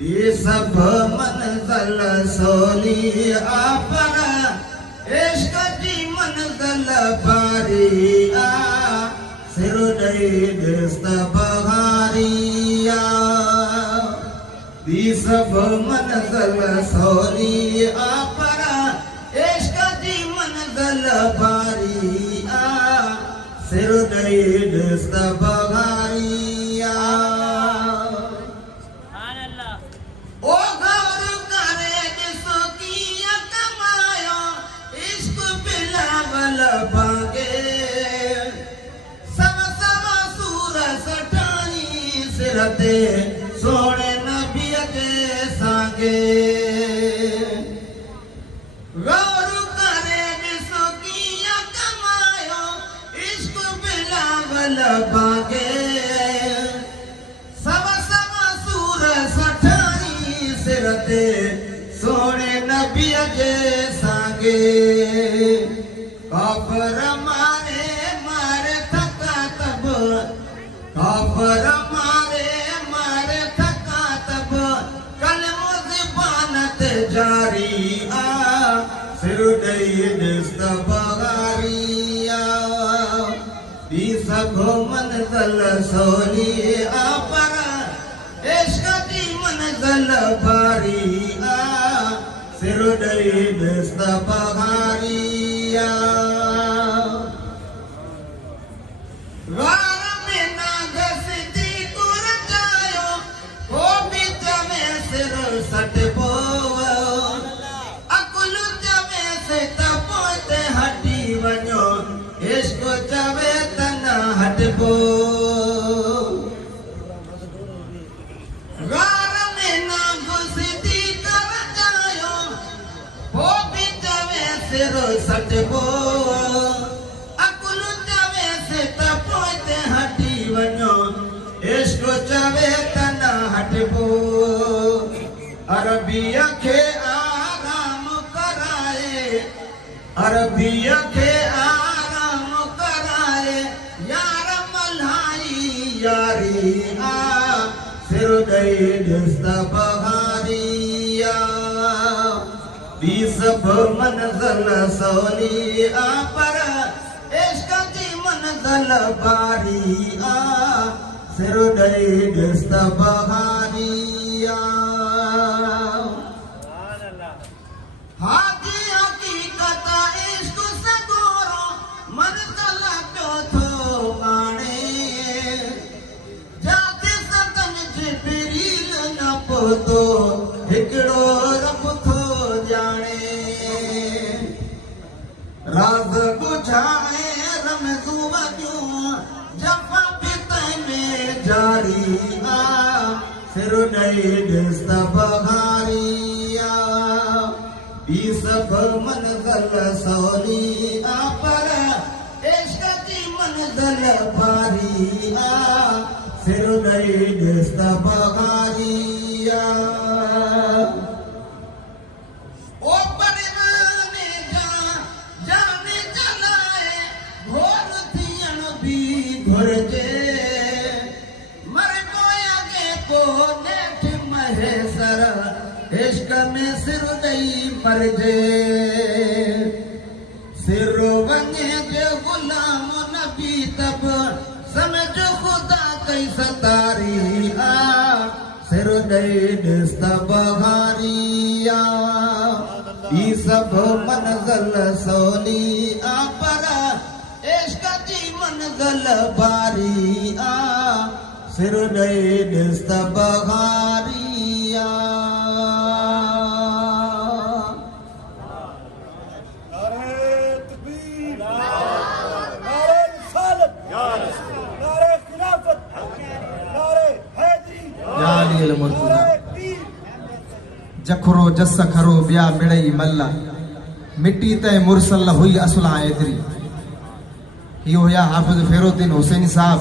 ये सब मंज़िल सोली आपरा इश्क की मंज़िल पारिया सिर दई दस्त बहारिया ये सब मंज़िल सोली आपरा इश्क की मंज़िल पारिया सिर दई दस्त बहारिया सोने नबी के संगे गौर करे जिसो किया कमायो इश्क बिलावल बागे सब सूर सठानी सिरते सोने नबी के संगे काफर मारे थका तब काफर जारिया सिर दई दस्त बहारिया ये सब मंज़िल सोली आपरा इश्क की मंज़िल पारिया सिर दई दस्त बहारिया सटबो वञो इश्क चवे तना हटबो गार में ना घुसती कर जायो हो भी चवे सिर सटबो अकुल चवे से तपोते हटी वञो इश्क चवे तना हटबो अरबिया के आराम कराए अरबिया के आराम कराए यार मल्हाई यारी सिर दई दस्त बहारिया ये सब मंज़िल सोली आपरा इश्क की मंज़िल पारिया सिर दई दस्त बहारिया तो हिकड़ो रब थो जाने राज बुझाए रमज़ू वजूं जफ़ा बितै में जारी सिर दई दस्त बहारिया ये सब मंज़िल सोली आपरा इश्क की मंज़िल पारिया सिर दई दस्त बहारिया ओ परिवाने जाने चलाए घोर थियन भी घुरजे मर गोया के को नेठ महेसर इश्क में सिर दई मरजे सिर वञे जे गुलाम नबी तब समझ खुदा कैसा तारी सिर दई दस्त बहारिया ये सब मंज़िल सोली आपरा इश्क की मंज़िल पारिया सिर दई दस्त बहारिया जखरो जस खरो बिया मिड़ई मल्ला मिट्टी तय मुरसल हुई असुला एतरी यो या हाफिज फेरुद्दीन हुसैनी साहब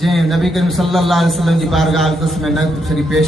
जे नबी करीम सल्लल्लाहु अलैहि वसल्लम जी बारगाह में नक़्द शरीफ पेश